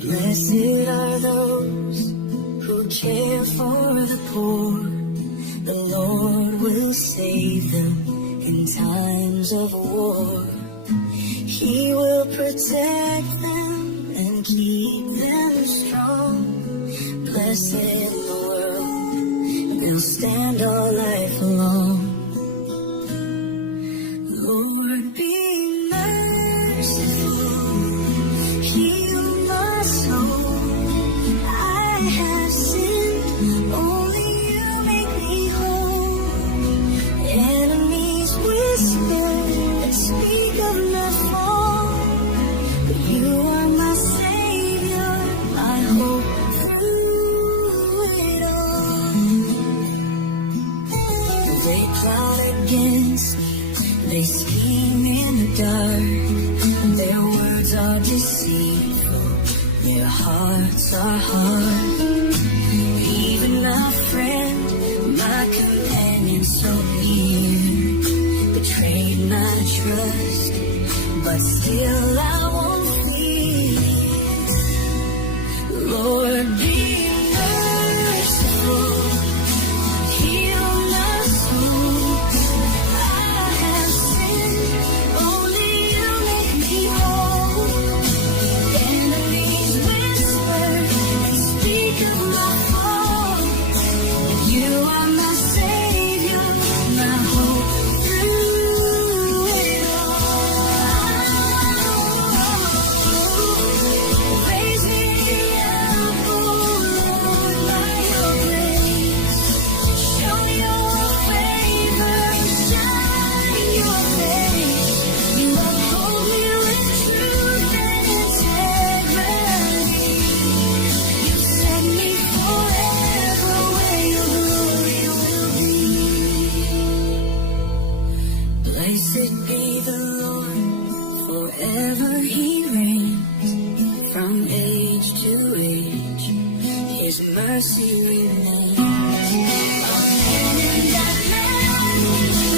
Blessed are those who care for the poor. The Lord will save them in times of war. He will protect them and keep them strong. Blessed in the world, they'll stand all life long. Lord, be merciful, heal my soul. I have sinned, only you make me whole. Enemies whisper and speak of my fall, but you are my Savior, my hope through it all. They plot against me, they scheme in the dark. Their words are deceitful, their hearts are hard. Even my friend, my companion so near, betrayed my trust, but still I won't fear. Lord, be merciful, heal my soul. I have sinned, only you make me whole. Enemies whisper and speak of my fall. You are my Savior, my hope through it all. Raise me up, oh Lord, by your grace. Show your favor, shine your face. You uphold me with truth and integrity. You set me forever where your glory will be. Blessed be the Lord, forever he reigns. From age to age, his mercy remains. Amen and amen.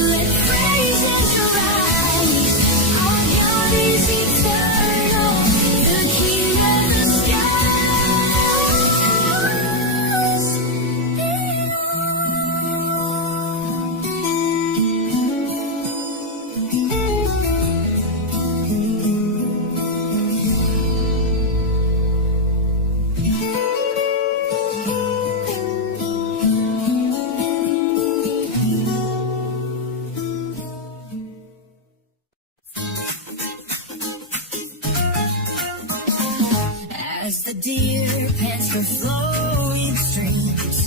Let praises rise. Our God is eternal, the King of the As the deer pants for flowing streams,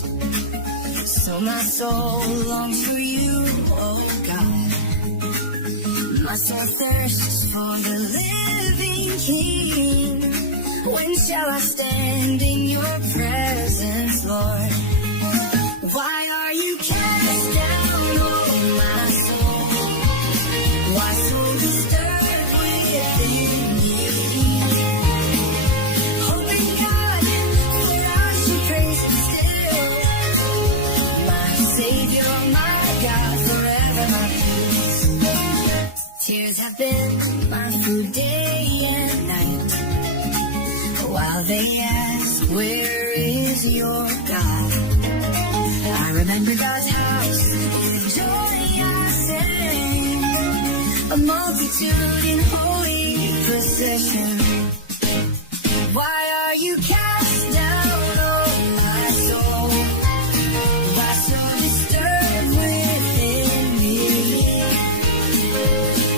so my soul longs for you, oh God. My soul thirsts for the living King. When shall I stand in your presence, Lord? Why are you cast down, oh my soul? Why so disturbed within me? Hoping God, that I should praise Him still. My Savior, my God, forever my peace. Tears have been my food day and night, while they ask, where is your God? I remember God's house, with joy I sang, a multitude in holy procession. Why are you cast down, oh my soul? Why so disturbed within me?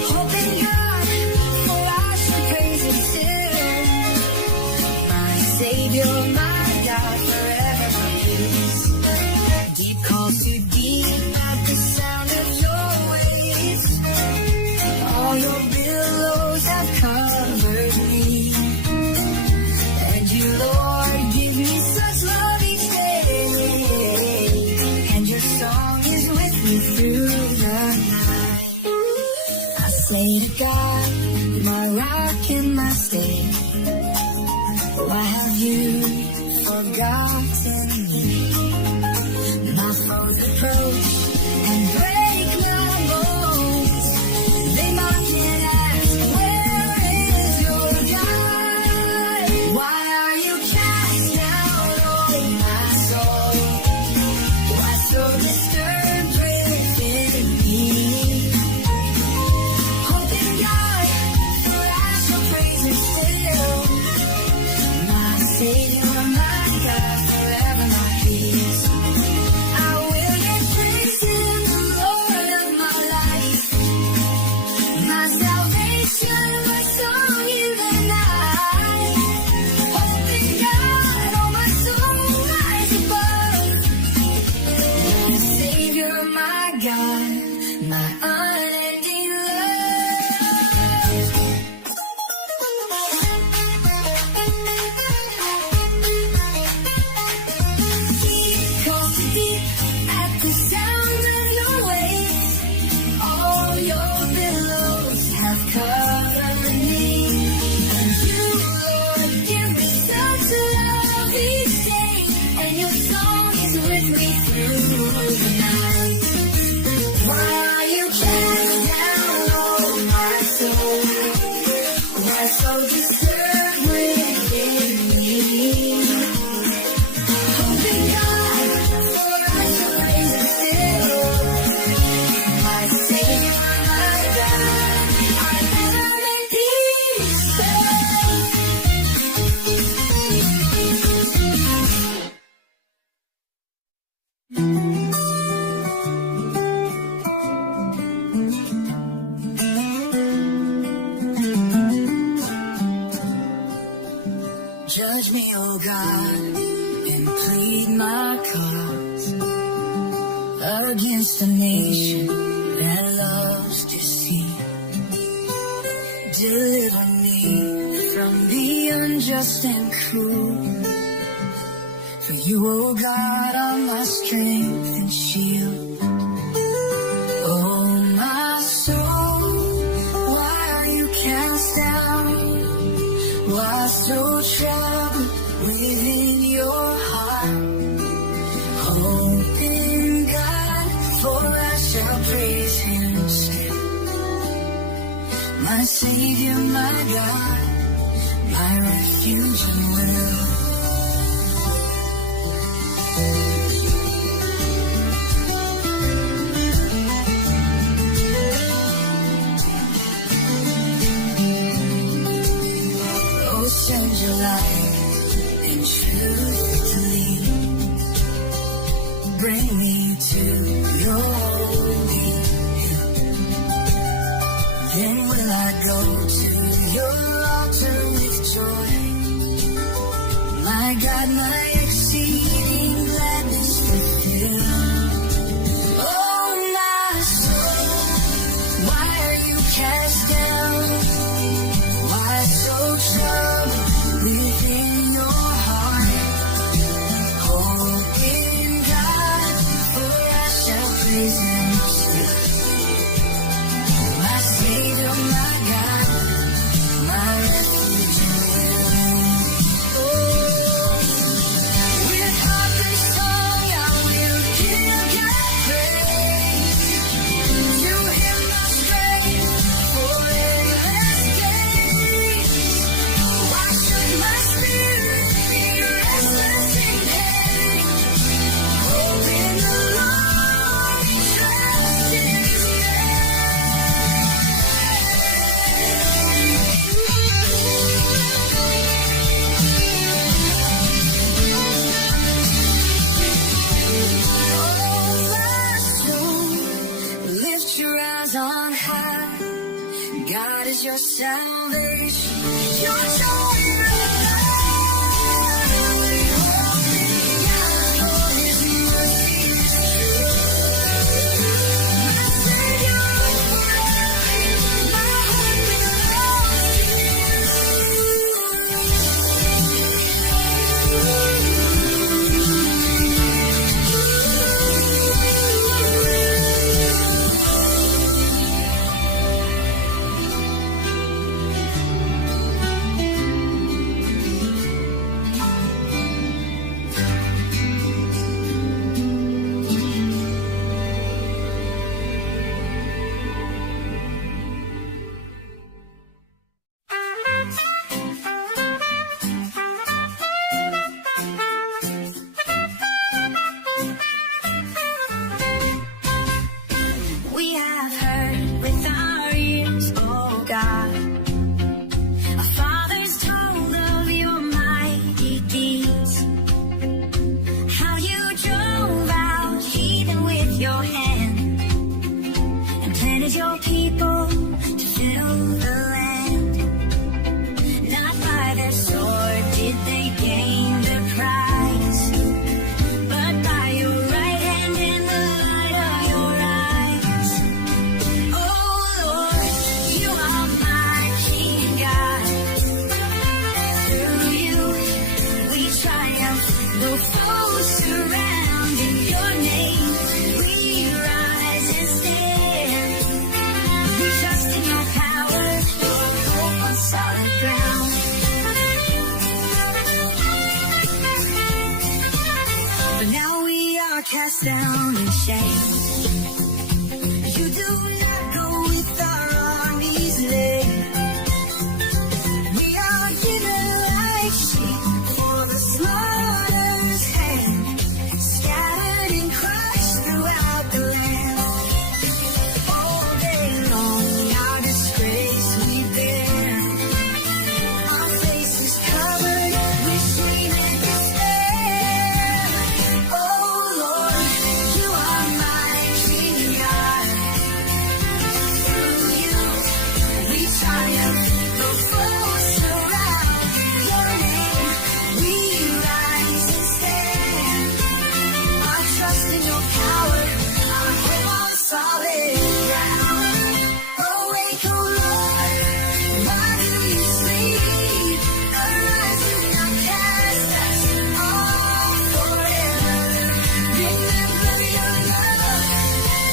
Hoping God, for I shall praise Him still. My Savior, my God, forever my peace. Deep calls to deep at the sound of your waves. All your billows have covered me. And you, Lord, give me such love each day. And your song is with me through the night. I say to God, my rock and my stay, why have you forgotten me? My foes approach and break my bones. my unending love. Deep calls to deep at the sound of your waves. All your billows have covered me. And you, Lord, give me such love each day. And your song is with me through the night. Why are you cast down, oh my soul? Why so disturbed within me? Hoping God, for I shall praise Him still. My Savior, my God, I never make peace. Judge me, oh God, and plead my cause against a nation that loves deceit. Deliver me from the unjust and cruel. For you, oh God, are my strength and shield. Oh, my soul, why are you cast down? Why so troubled within your heart? Hope in God, for I shall praise Him still. My Savior, my God, my refuge and will. Send your light and truth to lead. Bring me to your holy hill. Then will I go to your altar with joy. My God, my exceeding gladness fulfill. Oh, my soul, why are you cast down? Why so troubled within your heart? Hope in God, for I shall praise Him still. My Savior, my God, my refuge and will. With harp and song I will give God praise. To Him my strength for endless days. Why should my spirit be restless in pain? Hope in the Lord, trust in His Oh, my soul, lift your eyes on high. God is your salvation, your joy and God, for His mercy is true. My Savior forever, my hope belongs to We have heard with our ears, oh God. Our fathers told of your mighty deeds. How you drove out heathen with your hand and planted your people to fill the land. Not by their sword did they gain the prize, but by your right hand and the light of your eyes. solid ground. But now we are cast down in shame. You do not go with our armies late. We are given like sheep for the slaughter's hand, scattered and crushed throughout the land. All day long our disgrace we bear, our faces covered with shame and despair. Oh Lord, you are my King God. Through you we triumph, though foes surround. Your name we rise and stand. Our trust in your power, our hope on solid ground. Awake, O Lord, why do you sleep? Arise, do not cast us off forever. Remember your love,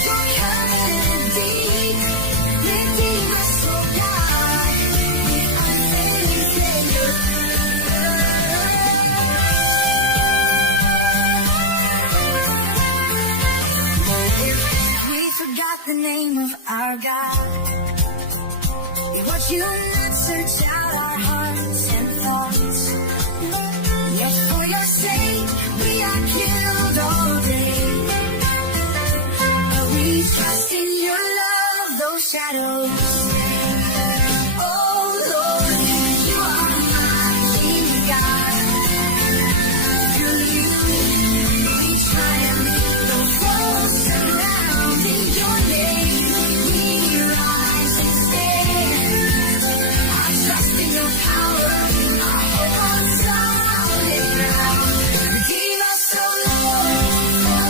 your covenant deep. Redeem us, O God, unfailing Savior. If we forgot the name of our God, would you not search out our hearts and thoughts? Yet for your sake we are killed all day. But we trust in your love, those shadows stay. Oh Lord, you are my King God. Through you we triumph, though foes surround. In your name we rise and stand. I trust in your power, our hope on solid ground. Redeem us, O Lord, for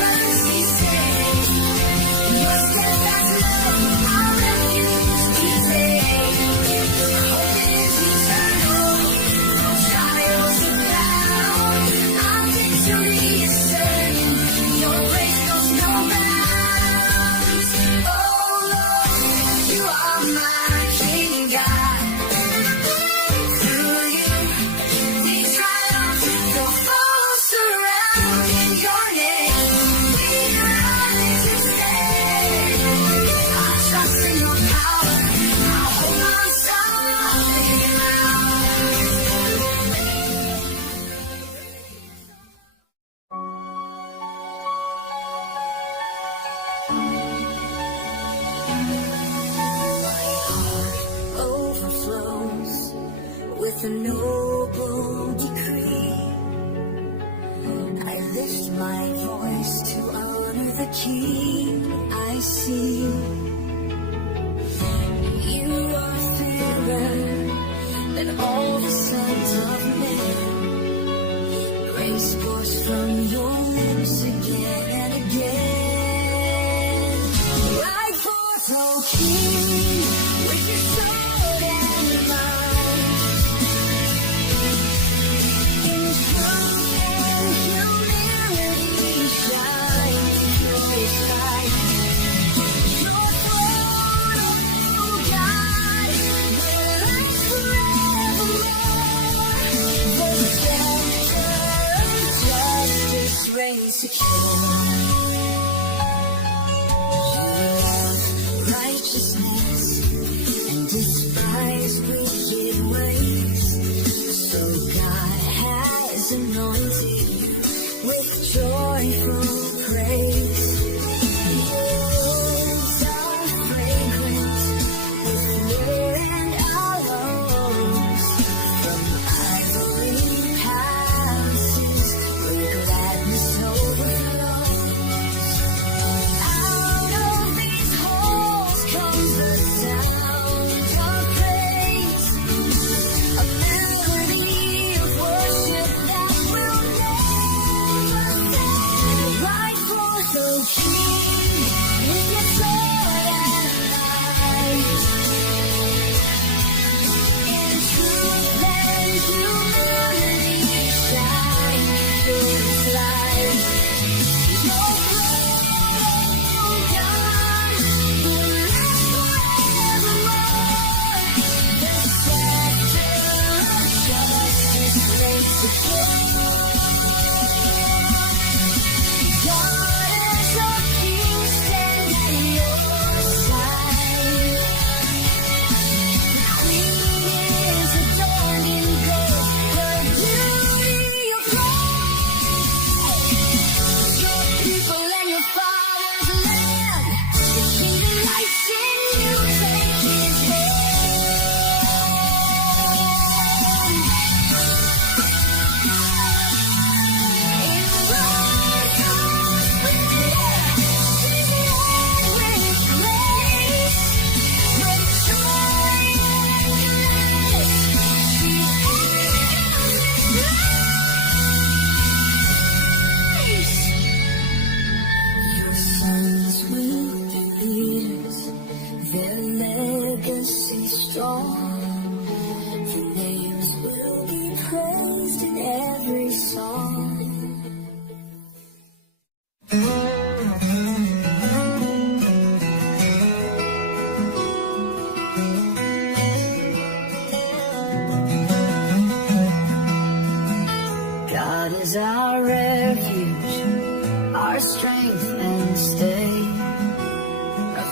mercy sake. Your steadfast love, our refuge we take. Hope is eternal, no trials abound. Our victory is certain, your grace knows no bounds. Oh Lord, you are my King God. Through you we triumph, though foes surround. In your name we rise and stand. I trust in your power, our hope on solid overflows with a noble decree. I lift my voice to honor the King I see. You are fairer than all the sons of men. Grace pours from your lips again and again. Ride forth, O King, with your sword and might. In truth and humility shine your sight. Your throne, O God, will last forevermore. The scepter of justice reigns secure. You love righteousness and despise wicked ways. So God has anointed you with joyful praise. Words are fragrant with myrrh and aloes. From ivory palaces where gladness overflows.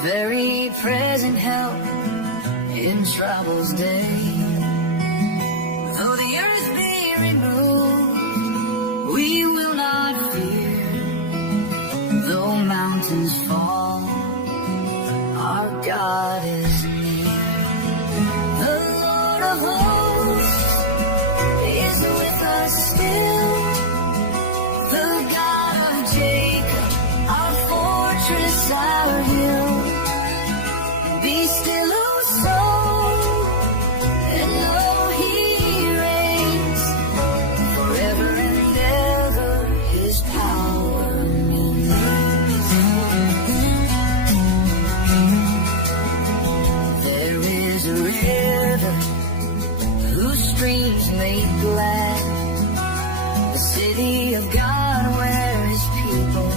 very present help in trouble's day. Though the earth be removed, we will not fear. Though mountains fall, our God is near. The Lord of hosts is with us still. The God of Jacob, our fortress, our hill. Be still, O soul, and know He reigns forever and ever. His power remains. There is a river whose streams make glad the city of God, where His people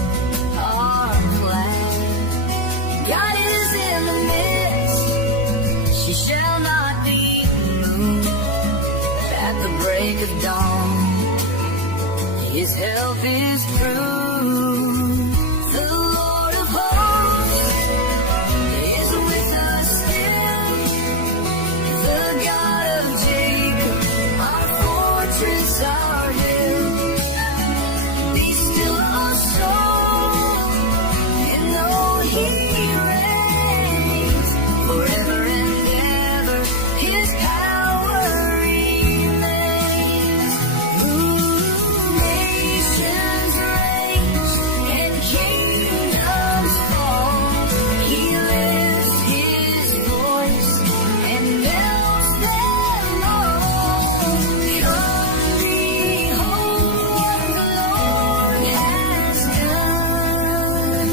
are glad. God is in the midst, she shall not be moved. At the break of dawn, His help is proved. The Lord of hosts is with us still. The God of Jacob, our fortress, our hill. Be still, O soul, and know He reigns forever and ever. His power remains. Nations reign and kingdoms fall. He lifts His voice and melts them all. Come, behold what the Lord has done.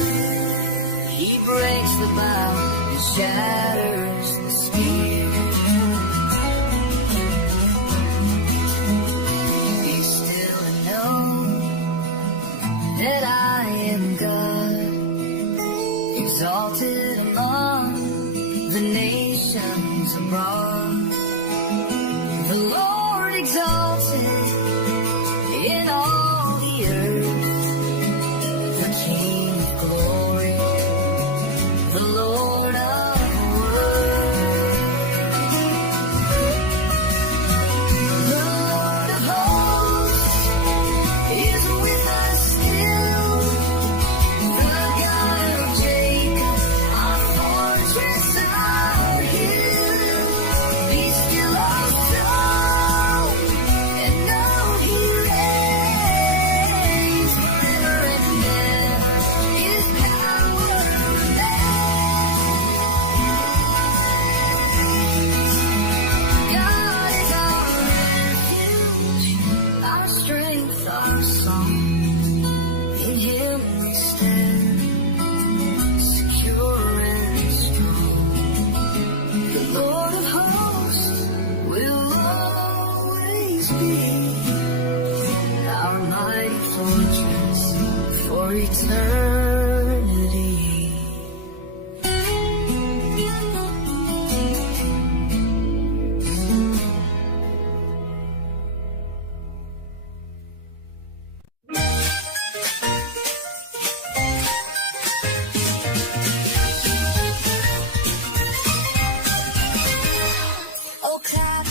He breaks the bow and shatters the spear. Be still and know that I am God, exalted among the nations abroad. The Lord exalted in all the earth, the King of glory, the Lord of words. The Lord of hosts is with us still. The God of Jacob, our fortress, our hill. Be still, O soul, and know He reigns forever and ever. His power remains. God is our refuge, our strength, our song. In Him we stand, secure and strong. The Lord of hosts will always be our mighty fortress for eternity. Oh, clap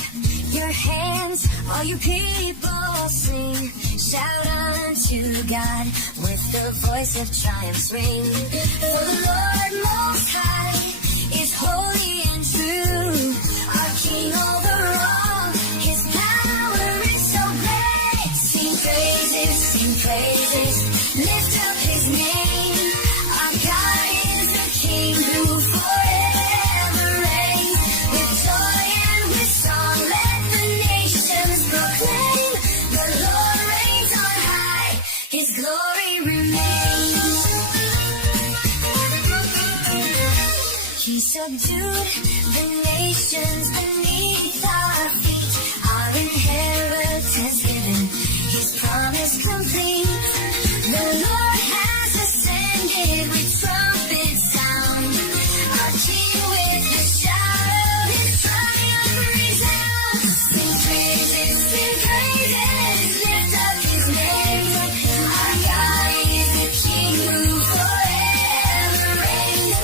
your hands, all you people sing. Shout unto God with the voice of triumph ring. For the Lord Most High is holy and true, our King over all. His power is so great. Sing praises, lift up His name. Our God is a King who forever reigns. With joy and with song, let the nations proclaim. The Lord reigns on high, His glory remains. He subdued the nations beneath our feet. Our inheritance given, His promise complete. The Lord has ascended with trumpet sound. Our King with the shout of His triumph resound. Sing praises, lift up His name. Our God is the King who forever reigns.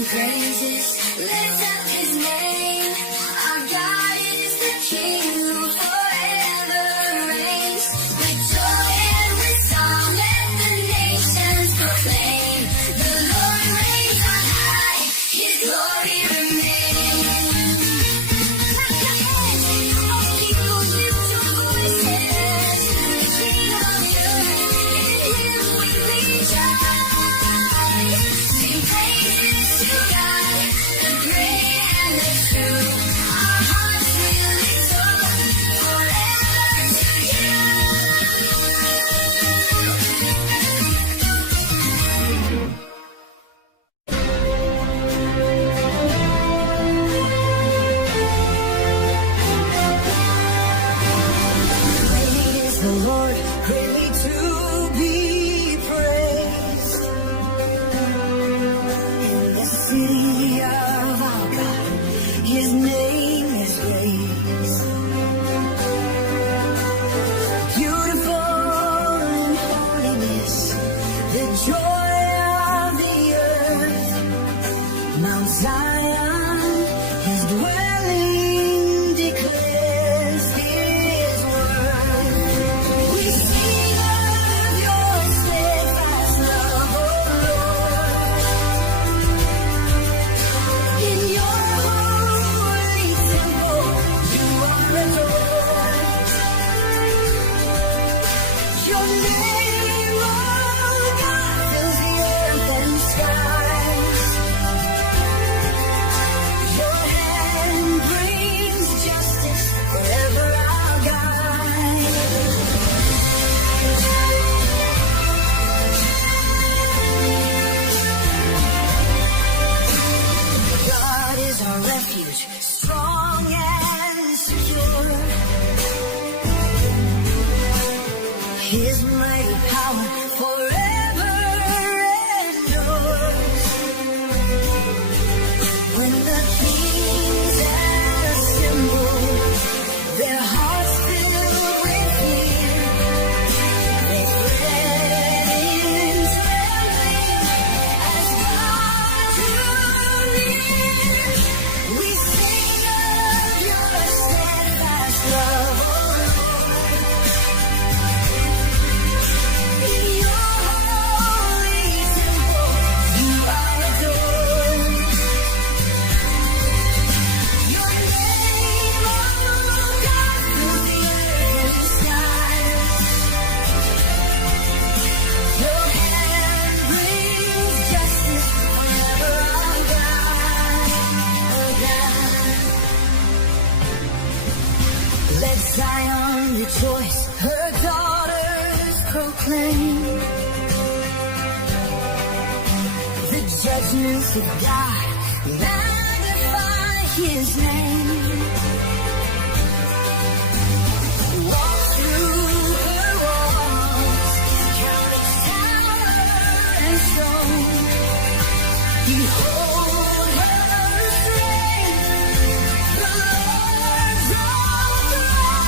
sing praises, lift up his name. Our God is the King who forever reigns. With joy and with song, let the nations proclaim. The Lord reigns on high, his glory remains. Clap your hands, all people lift your voices. The King of earth, in him we rejoice. Sing praises to God, the great and the true. Our hearts will exalt forever to you. Great is the Lord, greatly to be praised. In the city of our God, his name is great. Beautiful in holiness, the joy of the earth. Mount Zion, his dwelling declares his word. We sing of your steadfast love, O Lord. In your holy temple, you are adored. Your name, O God, fills the earth and skies. Your hand brings justice forever, our guide. God is our refuge, strong and secure. His mighty power forever endures. When the kings assemble, their hearts filled with fear, they fled in trembling as God drew near. We sing of your steadfast love, O Lord. In your holy temple, you are adored. Your name, O God, fills the earth and skies. Your hand brings justice forever, our God. Let Zion rejoice, her daughters proclaim the judgments of God, magnify his name. Walk through her walls, count its tower and stone. Behold her strength, the Lord's overthrown.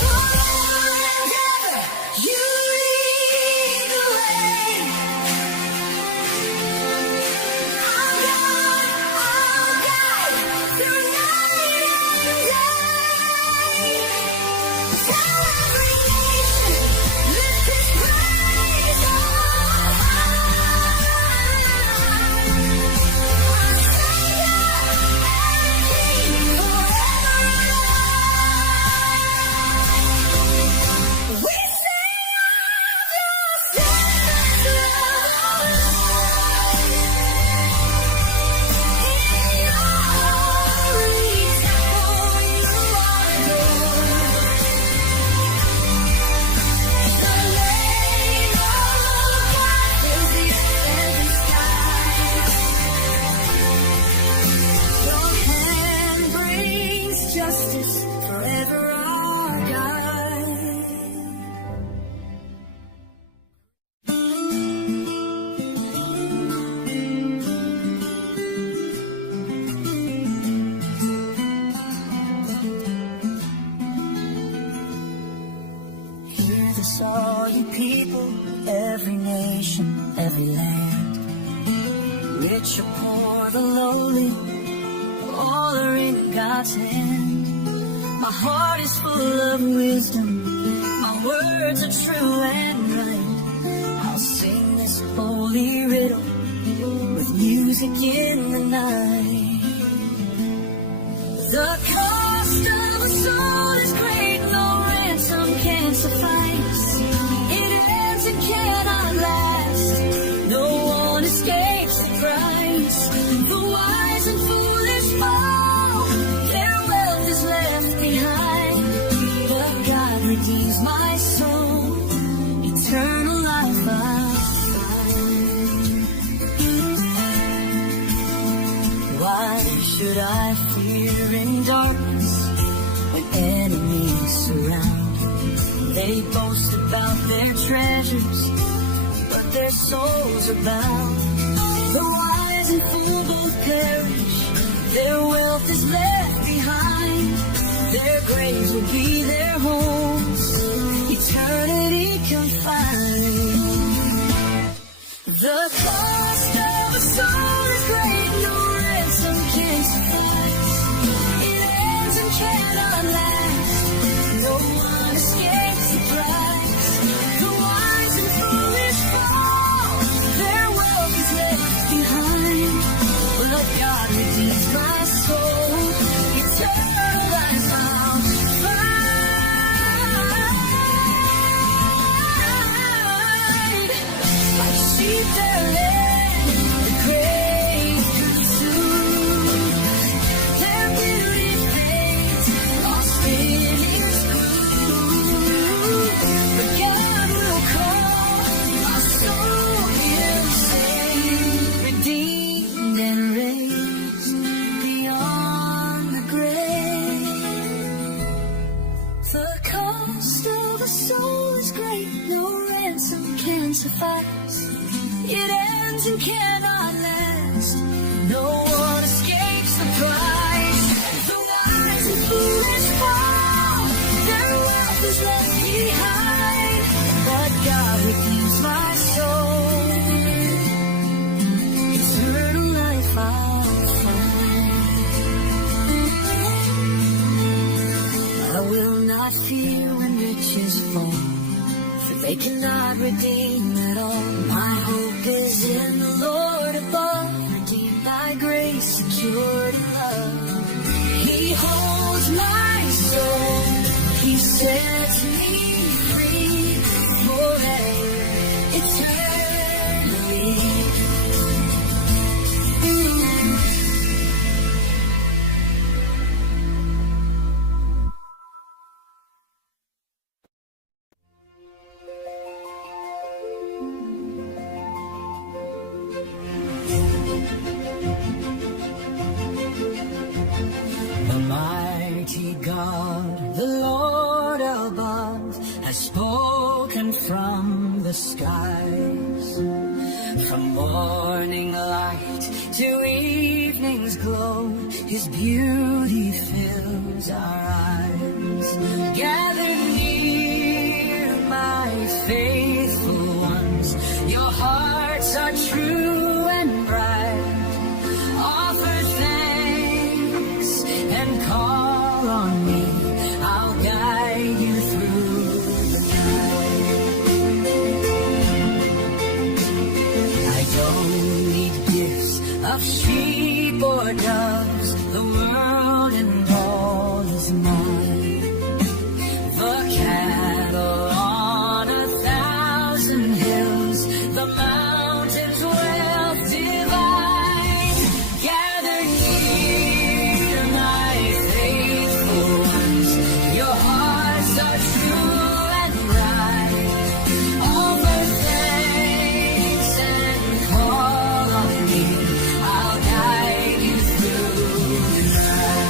Forever and ever, you lead the way. Our God, through night and day. Tell every nation, lift his praise on high. rich or poor, the lowly, all are in God's hand. My heart is full of wisdom, my words are true and right. I'll sing this holy riddle with music in the night. The cost of a soul is great, no ransom can suffice. It ends and cannot last, no one escapes the price. The wise and foolish fall, their wealth is left behind. But God redeems my soul, eternal life I'll find. Why should I fear in darkness when enemies surround? They boast about their treasures, but their souls are bound. The wise and fool both perish, their wealth is left behind. Their graves will be their homes, eternity confined. The cost of a soul is great, no ransom can suffice. It ends and cannot last, no one escapes the price. The wise and foolish fall, their wealth is left behind. But God redeems my soul, eternal life I'll find. Like sheep they're led, the grave too soon. Their beauty fades, all spirit's through. But God will call, our soul He'll save, redeemed and raised beyond the grave. The cost of a soul is great, no ransom can suffice. It ends and cannot last, no one escapes the price. The wise and foolish fall, their wealth is left behind. But God redeems my soul, eternal life I'll find. I will not fear when riches fall, for they cannot redeem at all. My hope is in the Lord above, redeemed by grace, secured in love. He holds my soul, He sets me free forever, eternally. The mighty God, the Lord above, has spoken from the skies. From morning light to evening's glow, His beauty fills our eyes. Gather near, my faithful ones, your hearts are true and bright. Offer thanks and call on me, I'll guide you through the night. I don't need gifts of sheep or doves, the world and all is mine. The cattle on 1,000 hills, the mountains wealth divine. Gather near, my faithful ones, your hearts are true and right. Offer thanks and call on me, I'll guide you through the night.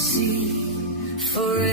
see forever.